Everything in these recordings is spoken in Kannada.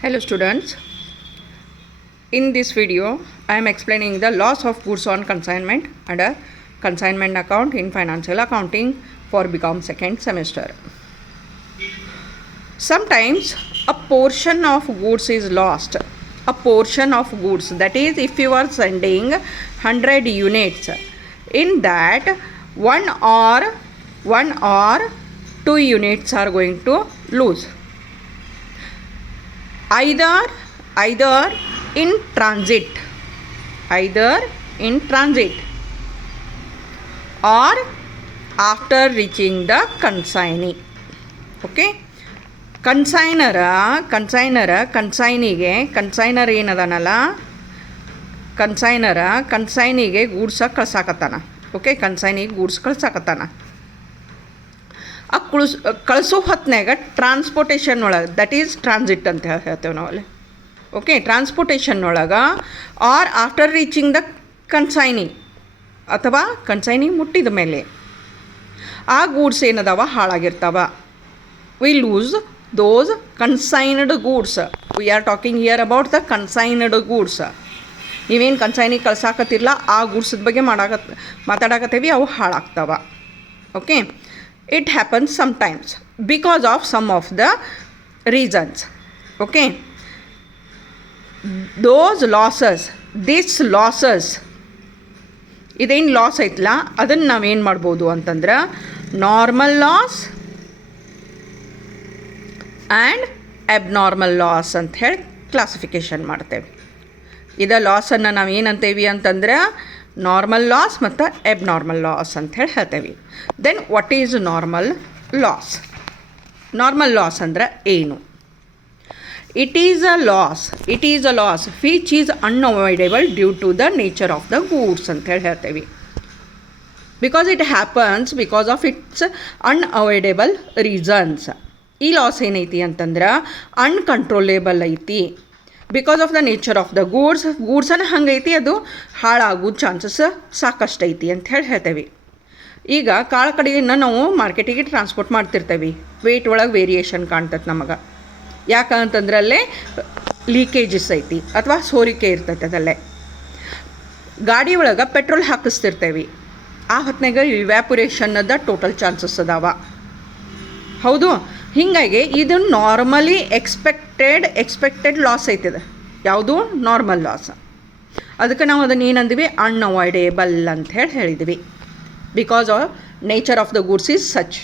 Hello students, in this video I am explaining the loss of goods on consignment under consignment account in financial accounting for BCom second semester. Sometimes a portion of goods is lost, a portion of goods, that is if you are sending 100 units, in that one or two units are going to lose. either in transit or after reaching the consignee. Okay, consignor ಏನದನಲ್ಲ, ಕನ್ಸೈನಿಗೆ ಗೂಡ್ಸ ಕಳ್ಸಾಕತ್ತಾನ. ಓಕೆ, ಕನ್ಸೈನಿಗೆ ಗೂಡ್ಸ್ ಕಳ್ಸಾಕತ್ತಾನ. ಆ ಕಳಿಸೋ ಹೊತ್ನಾಗ ಟ್ರಾನ್ಸ್ಪೋರ್ಟೇಷನ್ ಒಳಗೆ, ದಟ್ ಈಸ್ ಟ್ರಾನ್ಸಿಟ್ ಅಂತ ಹೇಳ್ತೇವೆ ನಾವಲ್ಲಿ. ಓಕೆ, ಟ್ರಾನ್ಸ್ಪೋರ್ಟೇಷನ್ ಒಳಗೆ or after reaching the consignee, ಅಥವಾ ಕನ್ಸೈನಿ ಮುಟ್ಟಿದ ಮೇಲೆ ಆ ಗೂಡ್ಸ್ ಏನದಾವ ಹಾಳಾಗಿರ್ತಾವ. We lose those consigned goods. We are talking here about the consigned goods. ನೀವೇನು ಕನ್ಸೈನಿಗೆ ಕಳ್ಸಾಕತ್ತಿರಲ್ಲ ಆ ಗೂಡ್ಸದ ಬಗ್ಗೆ ಮಾತಾಡಕತ್ತೀವಿ, ಅವು ಹಾಳಾಗ್ತಾವ. Okay, it happens sometimes because of some of the reasons. Okay, those losses, ಇದೇನು ಲಾಸ್ ಐತಲ್ಲ ಅದನ್ನು ನಾವೇನು ಮಾಡ್ಬೋದು ಅಂತಂದ್ರೆ normal loss and abnormal loss ಅಂತ ಹೇಳಿ ಕ್ಲಾಸಿಫಿಕೇಷನ್ ಮಾಡ್ತೇವೆ. ಇದು ಲಾಸನ್ನು ನಾವು ಏನಂತೇವಿ ಅಂತಂದ್ರೆ ನಾರ್ಮಲ್ ಲಾಸ್ ಮತ್ತು ಅಬ್ನಾರ್ಮಲ್ ಲಾಸ್ ಅಂತ ಹೇಳಿ ಹೇಳ್ತೇವೆ. Then what is normal loss? Normal loss ಅಂದ್ರೆ ಏನು? It is a loss which is unavoidable due to the nature of the goods ಅಂತ ಹೇಳಿ ಹೇಳ್ತೇವೆ. Because it happens because of its unavoidable reasons. ಈ ಲಾಸ್ ಏನೈತಿ ಅಂತಂದ್ರೆ ಅನ್ಕಂಟ್ರೋಲೇಬಲ್ ಐತಿ. Because of the nature of the ಗೂಡ್ಸನ್ನು ಹಂಗೈತಿ, ಅದು ಹಾಳಾಗೋ ಚಾನ್ಸಸ್ ಸಾಕಷ್ಟು ಐತಿ ಅಂತ ಹೇಳಿ ಹೇಳ್ತೇವೆ. ಈಗ ಕಾಳು ಕಡೆಯನ್ನು ನಾವು ಮಾರ್ಕೆಟಿಗೆ ಟ್ರಾನ್ಸ್ಪೋರ್ಟ್ ಮಾಡ್ತಿರ್ತೇವೆ, ವೇಟ್ ಒಳಗೆ ವೇರಿಯೇಷನ್ ಕಾಣ್ತೈತೆ ನಮಗೆ. ಯಾಕಂತಂದ್ರೆ ಅಲ್ಲೇ ಲೀಕೇಜಸ್ ಐತಿ ಅಥವಾ ಸೋರಿಕೆ ಇರ್ತೈತೆ. ಅದಲ್ಲೇ ಗಾಡಿ ಒಳಗೆ ಪೆಟ್ರೋಲ್ ಹಾಕಿಸ್ತಿರ್ತೇವೆ, ಆ ಹೊತ್ತಿನಾಗ ಇವ್ಯಾಪುರೇಷನ್ನದ ಟೋಟಲ್ ಚಾನ್ಸಸ್ ಅದಾವ. ಹೌದು, ಹೀಗಾಗಿ ಇದು ನಾರ್ಮಲಿ ಎಕ್ಸ್ಪೆಕ್ಟೆಡ್ ಲಾಸ್ ಐತಿದೆ. ಯಾವುದು? Normal loss. ಅದಕ್ಕೆ ನಾವು ಅದನ್ನು ಏನಂದ್ವಿ? ಅನ್ಅವಾಯ್ಡೇಬಲ್ ಅಂತ ಹೇಳಿದ್ವಿ. Because of nature of the goods is such,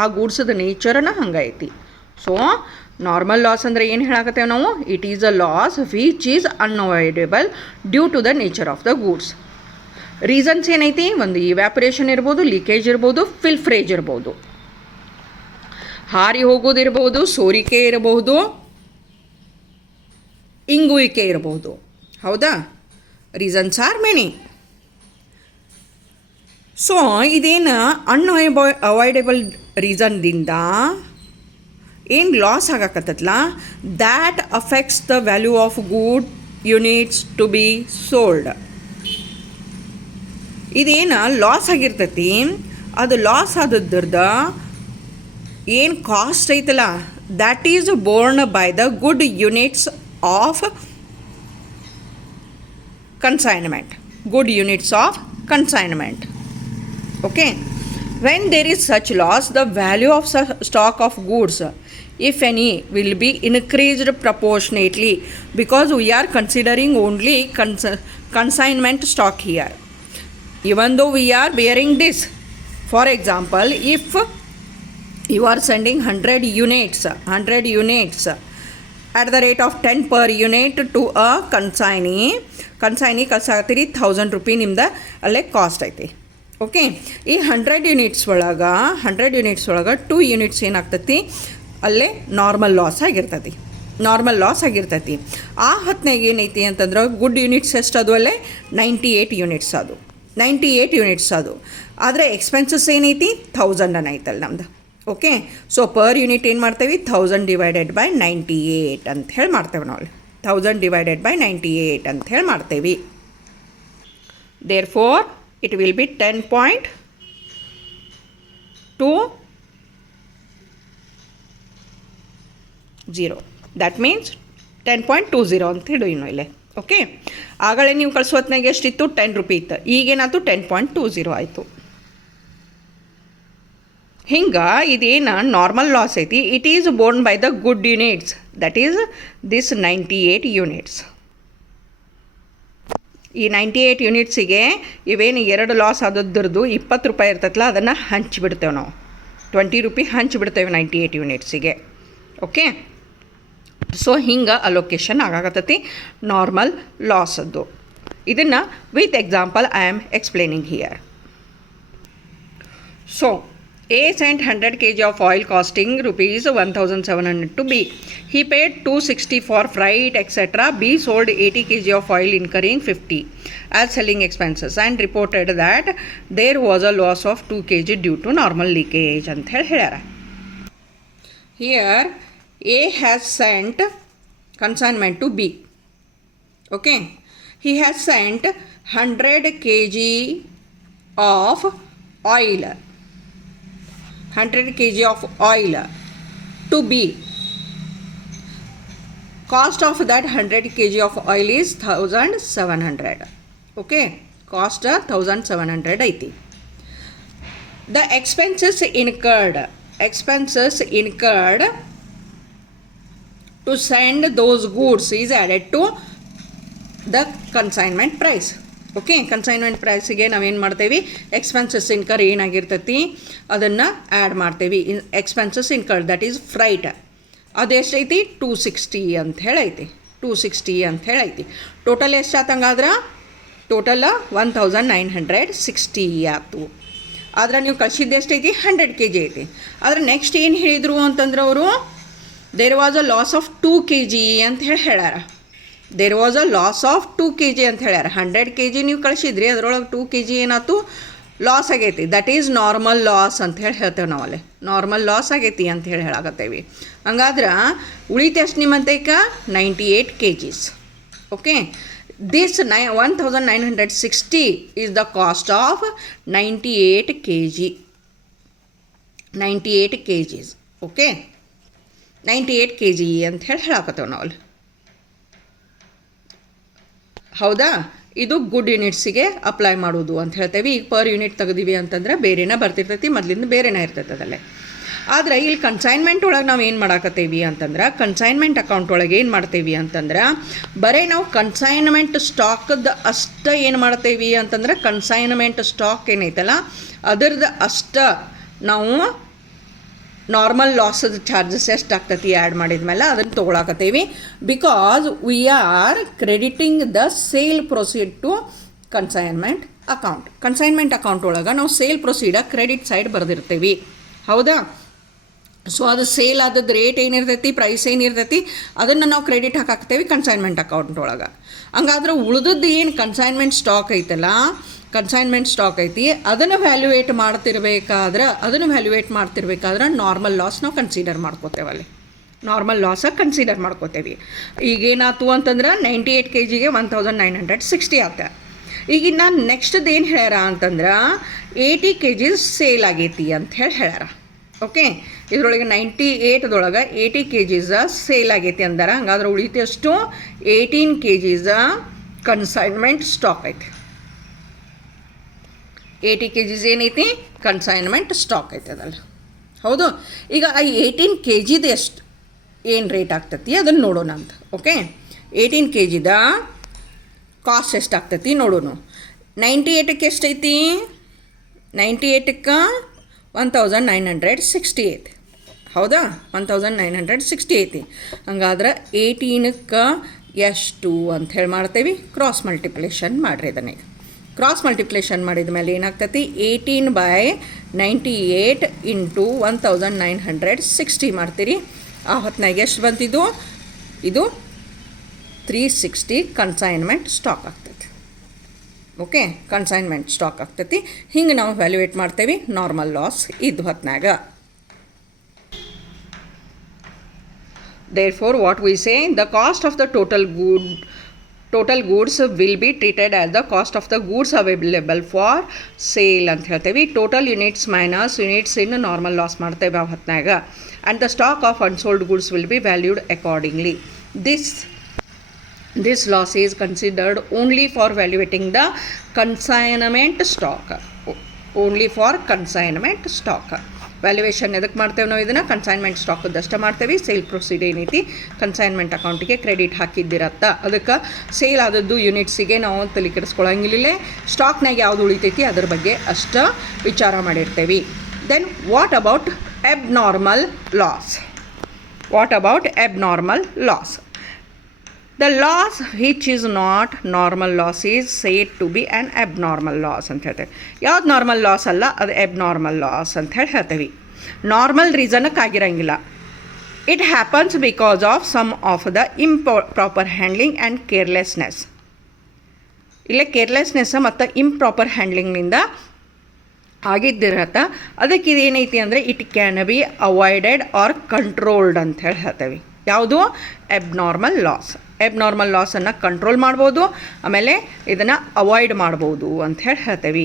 ಆ ಗೂಡ್ಸದ ನೇಚರನ್ನ ಹಂಗೈತಿ. ಸೊ ನಾರ್ಮಲ್ ಲಾಸ್ ಅಂದರೆ ಏನು ಹೇಳಕತ್ತೇವೆ ನಾವು? It is a loss which is unavoidable due to the nature of the goods. Reasons ಏನೈತಿ? ಒಂದು ಇವ್ಯಾಪರೇಷನ್ ಇರ್ಬೋದು, ಲೀಕೇಜ್ ಇರ್ಬೋದು, ಫಿಲ್ಫ್ರೇಜ್ ಇರ್ಬೋದು, ಹಾರಿ ಹೋಗೋದಿರ್ಬೋದು, ಸೋರಿಕೆ ಇರಬಹುದು, ಇಂಗುವಿಕೆ ಇರಬಹುದು. ಹೌದಾ? Reasons are many. ಸೊ ಇದೇನು ಅನ್ಅವಾಯ್ಡೇಬಲ್ ರೀಸನ್ದಿಂದ ಏನು ಲಾಸ್ ಆಗಕತ್ತಲ್ಲ, that affects the value of good units to be sold. ಇದೇನು ಲಾಸ್ ಆಗಿರ್ತೈತಿ, ಅದು ಲಾಸ್ ಆದದ್ರದ ಏನು ಕಾಸ್ಟ್ ಐತಲ್ಲ, that is borne by the good units of consignment. Okay, when there is such loss, the value of stock of goods, if any, will be increased proportionately, because we are considering only consignment stock here, even though we are bearing this. For example, if you are sending 100 units at the rate of 10 per unit to a consignee ಕಳ್ಸಾಕತ್ತೀರಿ, 1000 ರೂಪಾಯಿ ನಿಮ್ದು ಅಲ್ಲೇ ಕಾಸ್ಟ್ ಐತಿ. ಓಕೆ, ಈ 100 ಯೂನಿಟ್ಸ್ ಒಳಗೆ 2 ಯೂನಿಟ್ಸ್ ಏನಾಗ್ತೈತಿ ಅಲ್ಲೇ ನಾರ್ಮಲ್ ಲಾಸ್ ಆಗಿರ್ತೈತಿ. ಆ ಹೊತ್ತಿನಾಗ ಏನೈತಿ ಅಂತಂದ್ರೆ ಗುಡ್ ಯೂನಿಟ್ಸ್ ಎಷ್ಟು ಅದು? ಅಲ್ಲೇ 98 ಯೂನಿಟ್ಸ್ ಅದು. ಆದರೆ ಎಕ್ಸ್ಪೆನ್ಸಸ್ ಏನೈತಿ? 1000 ಐತಲ್ಲ ನಮ್ದು. ಓಕೆ, ಸೊ ಪರ್ ಯೂನಿಟ್ ಏನು ಮಾಡ್ತೇವೆ? 1000 ಡಿವೈಡೆಡ್ ಬೈ 98 ಅಂತ ಹೇಳಿ ಮಾಡ್ತೇವೆ ನಾವು. 1000 ಡಿವೈಡೆಡ್ ಬೈ 98 ಅಂತ ಹೇಳಿ ಮಾಡ್ತೇವೆ. Therefore it will be 10.20. That means 10.20 ಅಂತ ಹೇಳಿ ಇಲ್ಲಿ. ಓಕೆ, ಆಗಲೇ ನೀವು ಕಳಿಸೋ ಹೊತ್ತಿನಾಗ ಎಷ್ಟಿತ್ತು? 10 ರೂಪಾಯಿ ಇತ್ತು. ಈಗೇನಾಯ್ತು? 10.20 ಆಯಿತು. ಹಿಂಗೆ ಇದೇನು ನಾರ್ಮಲ್ ಲಾಸ್ ಐತಿ, it is borne by the good units, that is this 98 units. ಈ 98 ಯೂನಿಟ್ಸಿಗೆ ಇವೇನು 2 ಲಾಸ್ ಆದದ್ರದ್ದು 20 ರೂಪಾಯಿ ಇರ್ತೈತಲ್ಲ, ಅದನ್ನು ಹಂಚಿಬಿಡ್ತೇವೆ ನಾವು. 20 ರೂಪಾಯಿ ಹಂಚಿಬಿಡ್ತೇವೆ 98 ಯೂನಿಟ್ಸಿಗೆ. ಓಕೆ, ಸೊ ಹಿಂಗೆ ಅಲೊಕೇಶನ್ ಆಗಾಕತ್ತೈತಿ ನಾರ್ಮಲ್ ಲಾಸದ್ದು. ಇದನ್ನು with example I am explaining here. So A sent 100 kg of oil costing rupees 1700 to B. He paid 260 for freight etc. B sold 80 kg of oil incurring 50 as selling expenses and reported that there was a loss of 2 kg due to normal leakage ಅಂತ ಹೇಳ್ಯಾರ. Here A has sent consignment to B. Okay, he has sent 100 kg of oil, 100 kg of oil to B. Cost of that 100 kg of oil is 1700. Okay, cost 1700 ಐತಿ. The expenses incurred to send those goods is added to the consignment price. Okay, consignment ಪ್ರೈಸಿಗೆ ನಾವೇನು ಮಾಡ್ತೇವೆ? ಎಕ್ಸ್ಪೆನ್ಸಸ್ ಇನ್ಕರ್ ಏನಾಗಿರ್ತೈತಿ ಅದನ್ನು ಆ್ಯಡ್ ಮಾಡ್ತೇವೆ. Expenses incur that is freight. ಅದೆಷ್ಟೈತಿ? 260 ಅಂತ ಹೇಳೈತಿ. 260 ಅಂತ ಹೇಳೈತಿ. ಟೋಟಲ್ ಎಷ್ಟು ಆತು ಹಂಗಾದ್ರೆ? ಟೋಟಲ್ 1960 ಆಯ್ತು. ಆದ್ರೆ ನೀವು ಕಳಿಸಿದ್ದು ಎಷ್ಟೈತಿ? 100 kg ಐತಿ. ಆದರೆ ನೆಕ್ಸ್ಟ್ ಏನು ಹೇಳಿದರು ಅಂತಂದ್ರೆ ಅವರು there was a loss of 2 kg ಅಂತ ಹೇಳ್ಯಾರ. There was a loss of 2 kg ಅಂತ ಹೇಳ್ಯಾರ. 100 kg ನೀವು ಕಳಿಸಿದ್ರಿ, ಅದರೊಳಗೆ 2 kg ಏನಾಯ್ತು? ಲಾಸ್ ಆಗೈತಿ. ದಟ್ ಈಸ್ ನಾರ್ಮಲ್ ಲಾಸ್ ಅಂತ ಹೇಳ್ತೇವೆ ನಾವು. ಅಲ್ಲಿ ನಾರ್ಮಲ್ ಲಾಸ್ ಆಗೈತಿ ಅಂತ ಹೇಳಾಕತ್ತೇವೆ. ಹಂಗಾದ್ರೆ ಉಳಿತು ಎಷ್ಟು ನಿಮ್ಮಂತೈಕ? 98 kgs. Okay, this 1960 is the cost of 98 kg. 98 kgs. Okay, 98 kg ಅಂತ ಹೇಳಾಕತ್ತೇವೆ ನಾವು ಅಲ್ಲಿ. ಹೌದಾ? ಇದು ಗುಡ್ ಯೂನಿಟ್ಸಿಗೆ ಅಪ್ಲೈ ಮಾಡೋದು ಅಂತ ಹೇಳ್ತೇವೆ. ಈಗ ಪರ್ ಯೂನಿಟ್ ತೆಗೆದಿವಿ ಅಂತಂದ್ರೆ ಬೇರೆನೇ ಬರ್ತಿರ್ತೈತಿ, ಮೊದಲಿಂದ ಬೇರೆನೇ ಇರ್ತೈತೆ ಅದಲ್ಲೇ. ಆದರೆ ಇಲ್ಲಿ ಕನ್ಸೈನ್ಮೆಂಟ್ ಒಳಗೆ ನಾವು ಏನು ಮಾಡಾಕತ್ತೇವಿ ಅಂತಂದ್ರೆ, ಕನ್ಸೈನ್ಮೆಂಟ್ ಅಕೌಂಟ್ ಒಳಗೆ ಏನು ಮಾಡ್ತೇವಿ ಅಂತಂದ್ರೆ, ಬರೀ ನಾವು ಕನ್ಸೈನ್ಮೆಂಟ್ ಸ್ಟಾಕ್ದು ಅಷ್ಟು ಏನು ಮಾಡ್ತೇವಿ ಅಂತಂದ್ರೆ, ಕನ್ಸೈನ್ಮೆಂಟ್ ಸ್ಟಾಕ್ ಏನೈತಲ್ಲ ಅದರದ್ದು ಅಷ್ಟು ನಾವು ನಾರ್ಮಲ್ ಲಾಸದ ಚಾರ್ಜಸ್ ಎಷ್ಟು ಆಗ್ತೈತಿ ಆ್ಯಡ್ ಮಾಡಿದ ಮೇಲೆ ಅದನ್ನು ತೊಗೊಳಕತ್ತೀವಿ. Because we are crediting the sale proceed to consignment account. Consignment account ಒಳಗೆ ನಾವು ಸೇಲ್ ಪ್ರೊಸೀಡ ಕ್ರೆಡಿಟ್ ಸೈಡ್ ಬರೆದಿರ್ತೀವಿ. ಹೌದಾ? ಸೊ ಅದು ಸೇಲ್ ಆದದ್ದು ರೇಟ್ ಏನಿರ್ತೈತಿ, ಪ್ರೈಸ್ ಏನಿರ್ತೈತಿ, ಅದನ್ನು ನಾವು ಕ್ರೆಡಿಟ್ ಹಾಕಾಕ್ತೇವೆ ಕನ್ಸೈನ್ಮೆಂಟ್ ಅಕೌಂಟ್ ಒಳಗೆ. ಹಂಗಾದ್ರೆ ಉಳಿದದ್ದು ಏನು ಕನ್ಸೈನ್ಮೆಂಟ್ ಸ್ಟಾಕ್ ಐತಲ್ಲ, ಕನ್ಸೈನ್ಮೆಂಟ್ ಸ್ಟಾಕ್ ಐತಿ, ಅದನ್ನು ವ್ಯಾಲ್ಯೂಯೇಟ್ ಮಾಡ್ತಿರ್ಬೇಕಾದ್ರೆ ನಾರ್ಮಲ್ ಲಾಸ್ ನಾವು ಕನ್ಸಿಡರ್ ಮಾಡ್ಕೋತೇವೆ. ಅಲ್ಲಿ ನಾರ್ಮಲ್ ಲಾಸಾಗಿ ಕನ್ಸಿಡರ್ ಮಾಡ್ಕೋತೇವೆ. ಈಗೇನಾಯ್ತು ಅಂತಂದ್ರೆ 98 kgಗೆ 1960 ಆತ. ಈಗಿನ್ನ ನೆಕ್ಸ್ಟ್ದು ಏನು ಹೇಳ್ಯಾರ ಅಂತಂದ್ರೆ 80 kg ಸೇಲ್ ಆಗೈತಿ ಅಂತ ಹೇಳ್ಯಾರ. ಓಕೆ, ಇದರೊಳಗೆ 98ದೊಳಗೆ 80 kg ಸೇಲ್ ಆಗೈತಿ ಅಂದಾರ. ಹಂಗಾದ್ರೆ ಉಳಿತು ಎಷ್ಟು? 18 kg ಕನ್ಸೈನ್ಮೆಂಟ್ ಸ್ಟಾಕ್ ಐತಿ. 80 kg ಏನೈತಿ? ಕನ್ಸೈನ್ಮೆಂಟ್ ಸ್ಟಾಕ್ ಐತೆ ಅದಲ್ಲ. ಹೌದು? ಈಗ ಆ 18 kgದು ಎಷ್ಟು ಏನು ರೇಟ್ ಆಗ್ತೈತಿ ಅದನ್ನು ನೋಡೋಣ ಅಂತ. ಓಕೆ, 18 kgದ ಕಾಸ್ಟ್ ಎಷ್ಟಾಗ್ತೈತಿ ನೋಡೋಣ. 98ಕ್ಕೆ ಎಷ್ಟೈತಿ? 98ಕ್ಕೆ 1960 ಐತಿ. ಹೌದಾ? 1960 ಐತಿ. ಹಂಗಾದ್ರೆ 18ಕ್ಕೆ ಎಷ್ಟು ಅಂತ ಹೇಳಿ ಮಾಡ್ತೇವೆ? ಕ್ರಾಸ್ ಮಲ್ಟಿಪ್ಲೇಷನ್ ಮಾಡಿರಿ. ಇದನ್ನೇ ಕ್ರಾಸ್ ಮಲ್ಟಿಪ್ಲೇಷನ್ ಮಾಡಿದ ಮೇಲೆ ಏನಾಗ್ತೈತಿ? 18/98 ಇಂಟು 1960 ಮಾಡ್ತೀರಿ. ಆ ಹೊತ್ತಿನಾಗ ಎಷ್ಟು ಬಂತಿದ್ದು? ಇದು 360 ಕನ್ಸೈನ್ಮೆಂಟ್ ಸ್ಟಾಕ್ ಆಗ್ತೈತಿ. ಓಕೆ, ಕನ್ಸೈನ್ಮೆಂಟ್ ಸ್ಟಾಕ್ ಆಗ್ತೈತಿ. ಹಿಂಗೆ ನಾವು ವ್ಯಾಲ್ಯೂಯೇಟ್ ಮಾಡ್ತೇವೆ ನಾರ್ಮಲ್ ಲಾಸ್ ಇದು ಹೊತ್ತಿನಾಗ. Therefore what we say, the cost of the total goods will be treated as the cost of the goods available for sale ಅಂತ ಹೇಳ್ತೇವೆ. Total units minus units in normal loss ಮಾಡ್ತೇವೆ ಆ ಹೊತ್ನಾಗ. And the stock of unsold goods will be valued accordingly. This loss is considered only for valuating the consignment stock. Only for consignment stock. Valuation ಎದಕ್ಕೆ ಮಾಡ್ತೇವೆ ನಾವು ಇದನ್ನು ಕನ್ಸೈನ್ಮೆಂಟ್ ಸ್ಟಾಕದಷ್ಟೇ ಮಾಡ್ತೇವೆ. ಸೇಲ್ ಪ್ರೊಸೀಡ್ ಏನೈತಿ ಕನ್ಸೈನ್ಮೆಂಟ್ ಅಕೌಂಟಿಗೆ ಕ್ರೆಡಿಟ್ ಹಾಕಿದ್ದಿರತ್ತ, ಅದಕ್ಕೆ ಸೇಲ್ ಆದದ್ದು ಯೂನಿಟ್ಸಿಗೆ ನಾವು ತಲೆ ಕೆಡಿಸ್ಕೊಳ್ಳೋಂಗಿಲ್ಲ. ಸ್ಟಾಕ್ನಾಗ ಯಾವುದು ಉಳಿತೈತಿ ಅದ್ರ ಬಗ್ಗೆ ಅಷ್ಟು ವಿಚಾರ ಮಾಡಿರ್ತೇವೆ. Then what about abnormal loss? What about abnormal loss? The loss which is not normal loss is said to be an abnormal loss ಅಂತ ಹೇಳ್ತೇವೆ. ಯಾವ್ದು ನಾರ್ಮಲ್ ಲಾಸ್ ಅಲ್ಲ ಅದು abnormal loss ಅಂತ ಹೇಳ್ತೇವೆ. ನಾರ್ಮಲ್ ರೀಸನಕ್ಕೆ ಆಗಿರಂಗಿಲ್ಲ. It happens because of some of the improper handling and carelessness. ಇಲ್ಲೇ ಕೇರ್ಲೆಸ್ನೆಸ್ ಮತ್ತು ಇಂಪ್ರಾಪರ್ ಹ್ಯಾಂಡ್ಲಿಂಗ್ನಿಂದ ಆಗಿದ್ದಿರತ್ತ. ಅದಕ್ಕೆ ಇದೇನೈತಿ ಅಂದರೆ it can be avoided or controlled ಅಂತ ಹೇಳ್ತೇವೆ. ಯಾವುದು ಅಬ್ನಾರ್ಮಲ್ ಲಾಸ್. ಅಬ್ನಾರ್ಮಲ್ ಲಾಸನ್ನು ಕಂಟ್ರೋಲ್ ಮಾಡ್ಬೋದು, ಆಮೇಲೆ ಇದನ್ನು ಅವಾಯ್ಡ್ ಮಾಡ್ಬೋದು ಅಂತ ಹೇಳ್ತೇವೆ.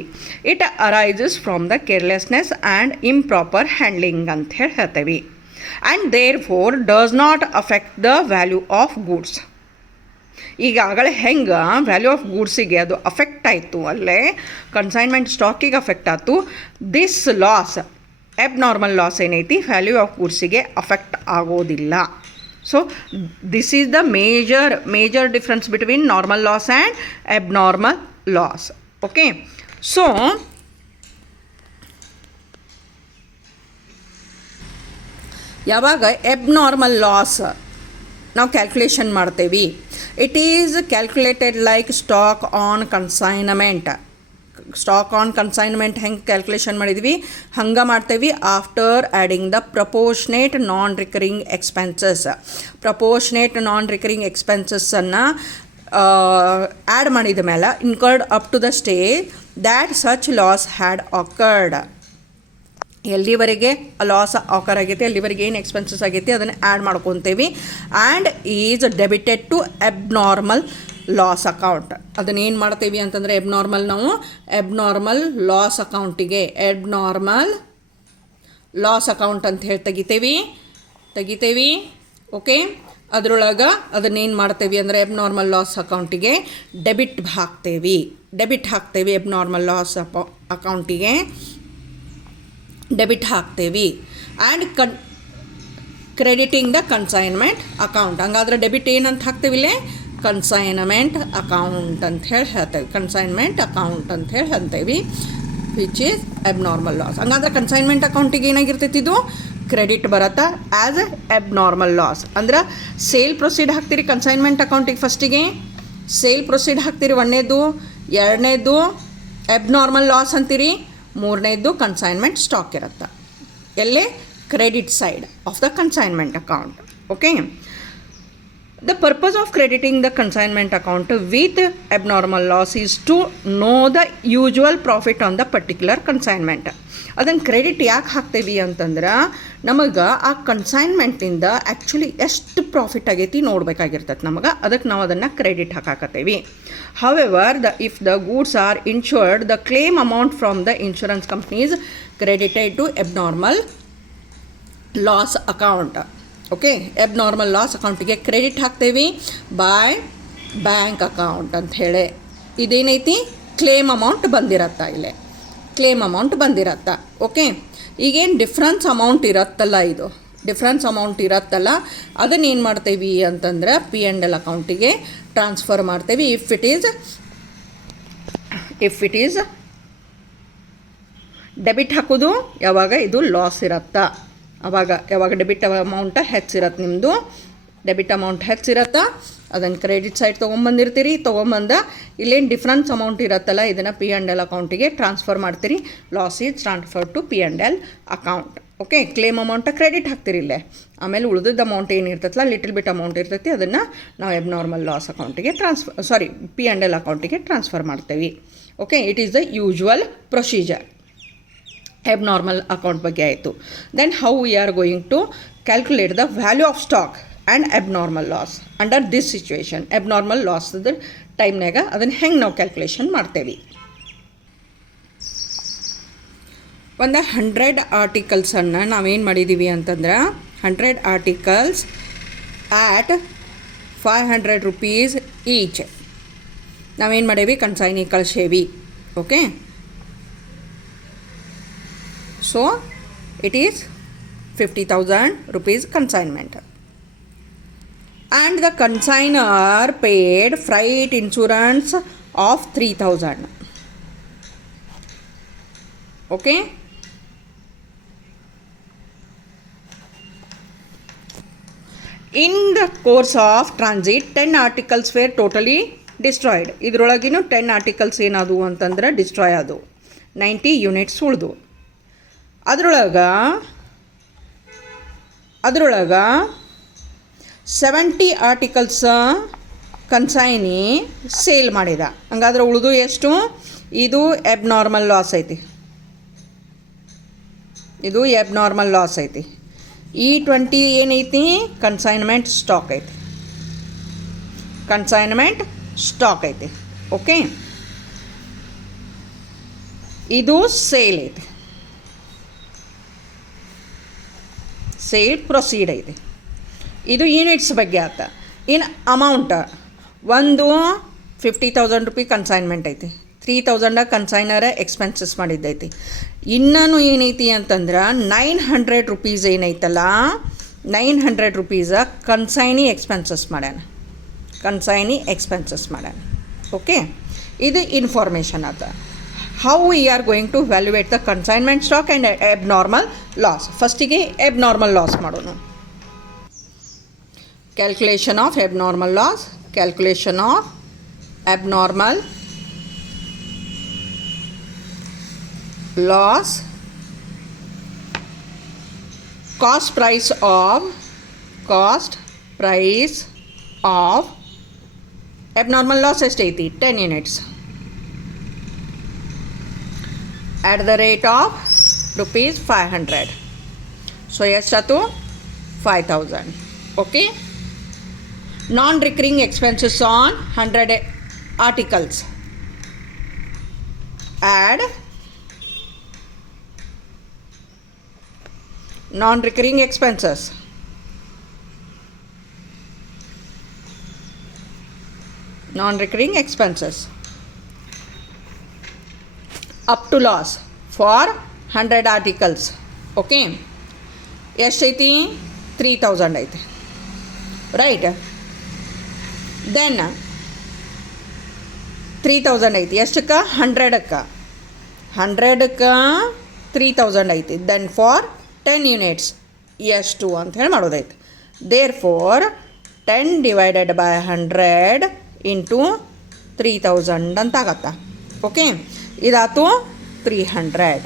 It arises from the carelessness and improper handling ಅಂತ ಹೇಳ್ತೇವೆ. And therefore does not affect the value of goods. ಈಗಾಗಲೇ ಹೆಂಗೆ ವ್ಯಾಲ್ಯೂ ಆಫ್ ಗೂಡ್ಸಿಗೆ ಅದು ಅಫೆಕ್ಟ್ ಆಯಿತು, ಅಲ್ಲೇ ಕನ್ಸೈನ್ಮೆಂಟ್ ಸ್ಟಾಕಿಗೆ ಅಫೆಕ್ಟ್ ಆಯಿತು. ದಿಸ್ ಲಾಸ್ ಅಬ್ನಾರ್ಮಲ್ ಲಾಸ್ ಏನೈತಿ ವ್ಯಾಲ್ಯೂ ಆಫ್ ಗೂಡ್ಸಿಗೆ ಅಫೆಕ್ಟ್ ಆಗೋದಿಲ್ಲ. So this is the major difference between normal loss and abnormal loss. Okay, so ಯಾವಾಗ ಅಬ್ನಾರ್ಮಲ್ ಲಾಸ್ ನಾವು ಕ್ಯಾಲ್ಕುಲೇಷನ್ ಮಾಡ್ತೇವೆ, it is calculated like stock on consignment. Stock on consignment ಹೆಂಗೆ ಕ್ಯಾಲ್ಕುಲೇಷನ್ ಮಾಡಿದ್ವಿ ಹಂಗೆ ಮಾಡ್ತೇವೆ. After adding the proportionate non recurring expenses. Proportionate non recurring ಎಕ್ಸ್ಪೆನ್ಸಸ್ಸನ್ನು ಆ್ಯಡ್ ಮಾಡಿದ ಮೇಲೆ incurred up to the stage that such loss had occurred. ಎಲ್ಲಿವರೆಗೆ ಲಾಸ್ ಆಕರ್ ಆಗೈತೆ ಅಲ್ಲಿವರೆಗೆ ಏನು ಎಕ್ಸ್ಪೆನ್ಸಸ್ ಆಗೈತಿ ಅದನ್ನು ಆ್ಯಡ್ ಮಾಡ್ಕೊತೇವೆ. And is debited to abnormal loss account. ಅದನ್ನೇನು ಮಾಡ್ತೇವೆ ಅಂತಂದರೆ ನಾವು ಅಬ್ನಾರ್ಮಲ್ ಲಾಸ್ ಅಕೌಂಟಿಗೆ ಅಬ್ನಾರ್ಮಲ್ ಲಾಸ್ ಅಕೌಂಟ್ ಅಂತ ಹೇಳಿ ತೆಗಿತೇವೆ. ಓಕೆ, ಅದರೊಳಗೆ ಅದನ್ನೇನು ಮಾಡ್ತೇವೆ ಅಂದರೆ ಅಬ್ನಾರ್ಮಲ್ ಲಾಸ್ ಅಕೌಂಟಿಗೆ ಡೆಬಿಟ್ ಹಾಕ್ತೇವೆ. ಅಬ್ನಾರ್ಮಲ್ ಲಾಸ್ ಅಕೌಂಟಿಗೆ ಡೆಬಿಟ್ ಹಾಕ್ತೇವೆ. And crediting the consignment account. ಹಂಗಾದ್ರೆ ಡೆಬಿಟ್ ಏನಂತ ಹಾಕ್ತೇವಿಲ್ಲೇ ಕನ್ಸೈನ್ಮೆಂಟ್ ಅಕೌಂಟ್ ಅಂತ ಹೇಳಿ ಹೇಳ್ತೇವೆ. ಕನ್ಸೈನ್ಮೆಂಟ್ ಅಕೌಂಟ್ ಅಂತ ಹೇಳಿ ಹೇಳ್ತೇವೆ, ವಿಚ್ ಈಸ್ ಅಬ್ನಾರ್ಮಲ್ ಲಾಸ್. ಹಂಗಾದ್ರೆ ಕನ್ಸೈನ್ಮೆಂಟ್ ಅಕೌಂಟಿಗೆ ಏನಾಗಿರ್ತೈತಿ ಇದು ಕ್ರೆಡಿಟ್ ಬರತ್ತಾ ಆ್ಯಸ್ ಎ ಅಬ್ನಾರ್ಮಲ್ ಲಾಸ್. ಅಂದ್ರೆ ಸೇಲ್ ಪ್ರೊಸೀಡ್ ಹಾಕ್ತೀರಿ ಕನ್ಸೈನ್ಮೆಂಟ್ ಅಕೌಂಟಿಗೆ. ಫಸ್ಟಿಗೆ ಸೇಲ್ ಪ್ರೊಸೀಡ್ ಹಾಕ್ತೀರಿ, ಒಂದನೇದು. ಎರಡನೇದು ಅಬ್ನಾರ್ಮಲ್ ಲಾಸ್ ಅಂತೀರಿ. ಮೂರನೇದು ಕನ್ಸೈನ್ಮೆಂಟ್ ಸ್ಟಾಕ್ ಇರುತ್ತೆ ಎಲ್ಲೇ credit side of the consignment account. Okay, the purpose of crediting the consignment account with abnormal loss is to know the usual profit on the particular consignment. ಅದನ್ನು ಕ್ರೆಡಿಟ್ ಯಾಕೆ ಹಾಕ್ತೇವೆ ಅಂತಂದ್ರೆ ನಮಗೆ ಆ ಕನ್ಸೈನ್ಮೆಂಟಿಂದ ಆ್ಯಕ್ಚುಲಿ ಎಷ್ಟು ಪ್ರಾಫಿಟ್ ಆಗೈತಿ ನೋಡ್ಬೇಕಾಗಿರ್ತದೆ ನಮಗೆ. ಅದಕ್ಕೆ ನಾವು ಅದನ್ನು ಕ್ರೆಡಿಟ್ ಹಾಕಾಕತ್ತೇವೆ. However if the goods are insured the claim amount from the insurance companies credited to abnormal loss account. Okay, abnormal loss ಅಕೌಂಟಿಗೆ ಕ್ರೆಡಿಟ್ ಹಾಕ್ತೇವೆ ಬೈ ಬ್ಯಾಂಕ್ ಅಕೌಂಟ್ ಅಂತ ಹೇಳಿ. ಇದೇನೈತಿ ಕ್ಲೇಮ್ ಅಮೌಂಟ್ ಬಂದಿರತ್ತಾ, ಇಲ್ಲೇ ಕ್ಲೇಮ್ ಅಮೌಂಟ್ ಬಂದಿರತ್ತಾ. ಓಕೆ, ಈಗೇನು ಡಿಫ್ರೆನ್ಸ್ ಅಮೌಂಟ್ ಇರತ್ತಲ್ಲ, ಇದು ಡಿಫ್ರೆನ್ಸ್ ಅಮೌಂಟ್ ಇರತ್ತಲ್ಲ, ಅದನ್ನೇನು ಮಾಡ್ತೇವೆ ಅಂತಂದ್ರೆ P&L ಅಕೌಂಟಿಗೆ ಟ್ರಾನ್ಸ್ಫರ್ ಮಾಡ್ತೇವೆ. ಇಫ್ ಇಟ್ ಈಸ್ ಡೆಬಿಟ್ ಹಾಕೋದು ಯಾವಾಗ ಇದು ಲಾಸ್ ಇರತ್ತಾ, ಯಾವಾಗ ಡೆಬಿಟ್ ಅಮೌಂಟ ಹೆಚ್ಚಿರತ್ತೆ, ನಿಮ್ಮದು ಡೆಬಿಟ್ ಅಮೌಂಟ್ ಹೆಚ್ಚಿರತ್ತಾ, ಅದನ್ನು ಕ್ರೆಡಿಟ್ ಸೈಡ್ ತೊಗೊಂಬಂದಿರ್ತೀರಿ. ತೊಗೊಂಬಂದ ಇಲ್ಲೇನು ಡಿಫ್ರೆನ್ಸ್ ಅಮೌಂಟ್ ಇರತ್ತಲ್ಲ ಇದನ್ನು P&L ಅಕೌಂಟಿಗೆ ಟ್ರಾನ್ಸ್ಫರ್ ಮಾಡ್ತೀರಿ. Loss is transfer to P&L account. Okay, claim ಅಮೌಂಟ ಕ್ರೆಡಿಟ್ ಹಾಕ್ತೀರಿ ಇಲ್ಲೇ. ಆಮೇಲೆ ಉಳಿದಿದ್ದ ಅಮೌಂಟ್ ಏನಿರ್ತೈತಲ್ಲ ಲಿಟಲ್ ಬಿಟ್ ಅಮೌಂಟ್ ಇರ್ತೈತಿ, ಅದನ್ನು ನಾವು ಅಬ್ನಾರ್ಮಲ್ ಲಾಸ್ ಅಕೌಂಟಿಗೆ P&L ಅಕೌಂಟಿಗೆ ಟ್ರಾನ್ಸ್ಫರ್ ಮಾಡ್ತೇವೆ. Okay, it is the usual procedure. abnormal account ಬಗ್ಗೆ ಆಯಿತು. Then how we are going to calculate the value of stock and abnormal loss under this situation. Abnormal ಲಾಸ್ದ ಟೈಮ್ನಾಗ ಅದನ್ನು ಹೆಂಗೆ ನಾವು ಕ್ಯಾಲ್ಕುಲೇಷನ್ ಮಾಡ್ತೇವೆ. ಒಂದು 100 ಆರ್ಟಿಕಲ್ಸನ್ನು ನಾವೇನು ಮಾಡಿದ್ದೀವಿ ಅಂತಂದ್ರೆ 100 ಆರ್ಟಿಕಲ್ಸ್ ಆ್ಯಟ್ 500 rupees ಈಚ್ ನಾವೇನು ಮಾಡೇವಿ ಕನ್ಸೈನಿ ಕಳಿಸೇವಿ. Okay, so it is 50,000 rupees consignment. And the consignor paid freight insurance of 3,000. Okay. In the course of transit 10 articles were totally destroyed. ಇದರೊಳಗಿನ 10 articles ಏನಾದವು ಅಂತಂದ್ರೆ ಡಿಸ್ಟ್ರಾಯ್ ಆದವು, 90 units ಉಳಿದು. ಅದರೊಳಗೆ 70 ಆರ್ಟಿಕಲ್ಸ್ ಕನ್ಸೈನಿ ಸೇಲ್ ಮಾಡಿದ. ಹಂಗಾದ್ರೆ ಉಳಿದು ಎಷ್ಟು? ಇದು ಎಬ್ನಾರ್ಮಲ್ ಲಾಸ್ ಐತಿ, ಇದು ಎಬ್ನಾರ್ಮಲ್ ಲಾಸ್ ಐತಿ. ಈ 20 ಏನೈತಿ? ಕನ್ಸೈನ್ಮೆಂಟ್ ಸ್ಟಾಕ್ ಐತಿ, ಕನ್ಸೈನ್ಮೆಂಟ್ ಸ್ಟಾಕ್ ಐತಿ. ಓಕೆ, ಇದು ಸೇಲ್ ಐತಿ, ಸೇಲ್ ಪ್ರೊಸೀಡ್ ಐತಿ. ಇದು ಯೂನಿಟ್ಸ್ ಬಗ್ಗೆ ಆತ. ಇನ್ನು ಅಮೌಂಟ್ ಒಂದು 50,000 ರೂಪಾಯಿ ಕನ್ಸೈನ್ಮೆಂಟ್ ಐತಿ, 3,000 ಕನ್ಸೈನರ ಎಕ್ಸ್ಪೆನ್ಸಸ್ ಮಾಡಿದ್ದೈತಿ. ಇನ್ನೂ ಏನೈತಿ ಅಂತಂದ್ರೆ 900 rupees ಏನೈತಲ್ಲ, 900 rupees ಕನ್ಸೈನಿ ಎಕ್ಸ್ಪೆನ್ಸಸ್ ಮಾಡ್ಯಾನ, ಕನ್ಸೈನಿ ಎಕ್ಸ್ಪೆನ್ಸಸ್ ಮಾಡ್ಯಾನ. ಓಕೆ, ಇದು ಇನ್ಫಾರ್ಮೇಷನ್ ಆತ. How we are going to valuate the consignment stock and abnormal loss. ಫಸ್ಟಿಗೆ ಎಬ್ನಾರ್ಮಲ್ ಲಾಸ್ ಮಾಡೋಣ. Calculation of abnormal loss. Calculation of abnormal loss. Cost price of abnormal loss ಎಷ್ಟೈತಿ? 10 units at the rate of rupees 500. So ಎಷ್ಟಾಯ್ತು? 5,000. Okay. Non-recurring expenses on 100 articles. Add non-recurring expenses. Non-recurring expenses up to loss for 100 articles. Okay. ಎಷ್ಟೈತಿ? 3,000 ಐತಿ. ರೈಟ್. ದೆನ್ 3,000 ಐತಿ. ಎಷ್ಟಕ್ಕೆ? 100ಕ್ಕೆ 3,000 ಐತಿ. ದೆನ್ ಫಾರ್ 10 units ಎಷ್ಟು ಅಂತ ಹೇಳಿ ಮಾಡೋದೈತಿ. Therefore 10 divided by 100 into 3,000 ಅಂತ ಆಗತ್ತ. ಓಕೆ, ಇದಾತು 300.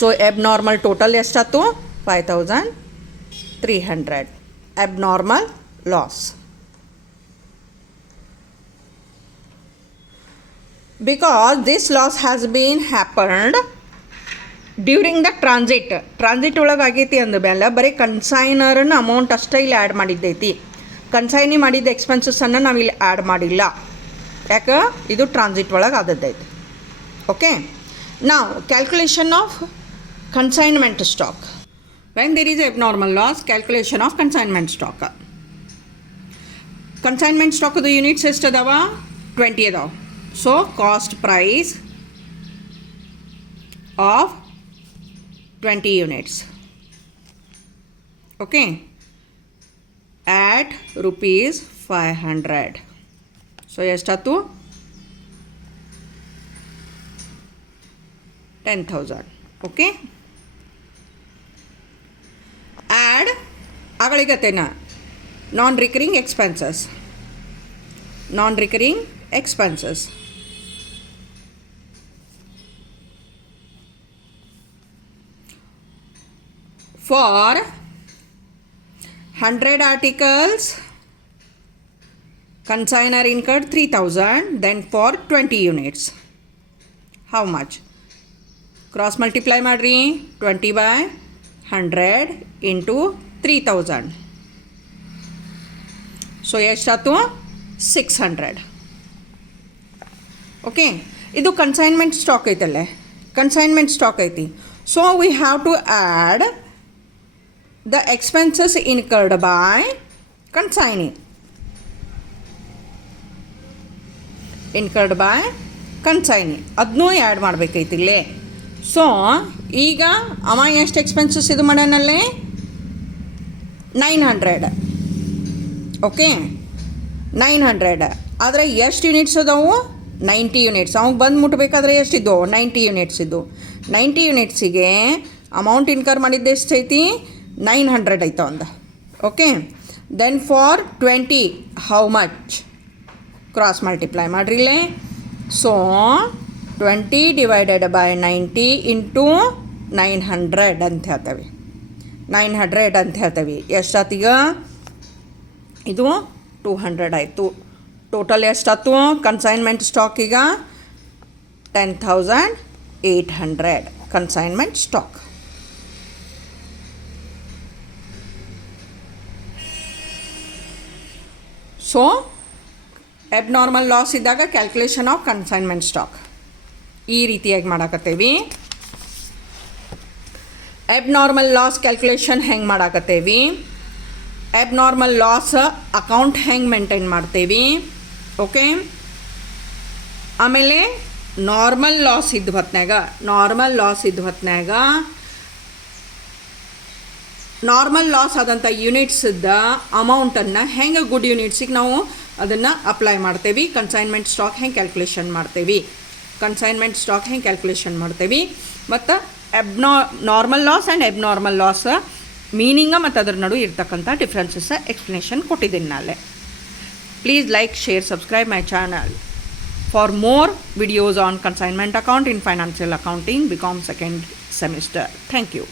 ಸೊ ಎಬ್ನಾರ್ಮಲ್ ಟೋಟಲ್ ಎಷ್ಟಾಯ್ತು? 5,300. abnormal loss. Because this loss has been happened during the transit ಒಳಗೆ ಆಗೈತಿ ಅಂದಮೇಲೆ ಬರೀ ಕನ್ಸೈನರ್ನ ಅಮೌಂಟ್ ಅಷ್ಟೇ ಇಲ್ಲಿ ಆ್ಯಡ್ ಮಾಡಿದ್ದೈತಿ. ಕನ್ಸೈನಿ ಮಾಡಿದ್ದ ಎಕ್ಸ್ಪೆನ್ಸಸ್ಸನ್ನು ನಾವು ಇಲ್ಲಿ ಆ್ಯಡ್ ಮಾಡಿಲ್ಲ, ಯಾಕೆ? ಇದು ಟ್ರಾನ್ಸಿಟ್ ಒಳಗೆ ಆದದ್ದೈತಿ. ಓಕೆ, ನಾವು calculation of consignment stock. When there is abnormal loss, calculation of consignment stock. Consignment stock the units ಎಷ್ಟು ಅದಾವ? 20 ಅದಾವ. So cost price of 20 units. Okay, at rupees 500. So ಎಷ್ಟಾಯ್ತು? 10,000. Okay. Add ಆಗಲಿಗತ್ತೇನ non-recurring expenses. Non-recurring expenses. For 100 articles, consignor incurred 3,000. Then for 20 units, how much? Cross multiply ಮಾಡ್ರಿ. 20 by 100 into 3000. ಸೊ ಎಷ್ಟಾಯ್ತು 600. ಓಕೆ, ಇದು ಕನ್ಸೈನ್ಮೆಂಟ್ ಸ್ಟಾಕ್ ಐತಲ್ಲೇ, ಕನ್ಸೈನ್ಮೆಂಟ್ ಸ್ಟಾಕ್ ಐತಿ. So we have to add the expenses incurred by consignee. Incurred by consignee ಅದನ್ನೂ ಆ್ಯಡ್ ಮಾಡಬೇಕೈತಿ ಇಲ್ಲೇ. ಸೊ ಈಗ ಅವ ಎಷ್ಟು ಎಕ್ಸ್ಪೆನ್ಸಸ್ ಇದು ಮಾಡ್ಯಾನಲ್ಲೇ 900. ಓಕೆ, 900. ಆದರೆ ಎಷ್ಟು ಯೂನಿಟ್ಸ್ ಅದಾವು? 90 ಯೂನಿಟ್ಸ್. ಅವಾಗ ಬಂದು ಮುಟ್ಟಬೇಕಾದ್ರೆ ಎಷ್ಟಿದ್ದು? 90 ಯೂನಿಟ್ಸ್ ಇದ್ದು. 90 ಯೂನಿಟ್ಸಿಗೆ ಅಮೌಂಟ್ ಇನ್ಕರ್ ಮಾಡಿದ್ದು ಎಷ್ಟು ಐತಿ? 900 ಐತೆ ಒಂದು. Okay, then for 20 how much? Cross multiply ಮಾಡಿರಿಲ್ಲೇ. ಸೊ 20 ಡಿವೈಡೆಡ್ ಬೈ 90 ಇಂಟು 900 ಅಂತ ಹೇಳ್ತೇವೆ. 900 ಅಂತ ಹೇಳ್ತೇವೆ. ಎಷ್ಟಾತೀಗ? ಇದು 200 ಆಯಿತು. ಟೋಟಲ್ ಎಷ್ಟಾಯ್ತು ಕನ್ಸೈನ್ಮೆಂಟ್ ಸ್ಟಾಕ್ ಈಗ? 10,800 consignment stock. So abnormal loss ಇದ್ದಾಗ ಕ್ಯಾಲ್ಕುಲೇಷನ್ ಆಫ್ ಕನ್ಸೈನ್ಮೆಂಟ್ ಸ್ಟಾಕ್ ಈ ರೀತಿಯಾಗಿ ಮಾಡಾಕತ್ತೇವಿ. ಎಬ್ನಾರ್ಮಲ್ ಲಾಸ್ ಕ್ಯಾಲ್ಕುಲೇಷನ್ ಹೆಂಗೆ ಮಾಡಾಕತ್ತೇವಿ? ಎಬ್ನಾರ್ಮಲ್ ಲಾಸ್ ಅಕೌಂಟ್ ಹೆಂಗೆ ಮೇಂಟೈನ್ ಮಾಡ್ತೇವಿ? ಓಕೆ, ಆಮೇಲೆ ನಾರ್ಮಲ್ ಲಾಸ್ ಇದ್ದ ಹೊತ್ನಾಗ ನಾರ್ಮಲ್ ಲಾಸ್ ಆದಂಥ ಯೂನಿಟ್ಸ್ದ ಅಮೌಂಟನ್ನು ಹೆಂಗೆ ಗುಡ್ ಯೂನಿಟ್ಸಿಗೆ ನಾವು ಅದನ್ನು ಅಪ್ಲೈ ಮಾಡ್ತೇವೆ. ಕನ್ಸೈನ್ಮೆಂಟ್ ಸ್ಟಾಕ್ ಹೆಂಗೆ ಕ್ಯಾಲ್ಕುಲೇಷನ್ ಮಾಡ್ತೇವೆ ಮತ್ತು normal loss and abnormal loss meaning ಮತ್ತು ಅದರ ನಡು ಇರ್ತಕ್ಕಂಥ ಡಿಫ್ರೆನ್ಸಸ್ ಎಕ್ಸ್ಪ್ಲನೇಷನ್ ಕೊಟ್ಟಿದ್ದೀನಿ ನಾಳೆ. Please like, share, subscribe my channel for more videos on consignment account in financial accounting BCom second semester. Thank you.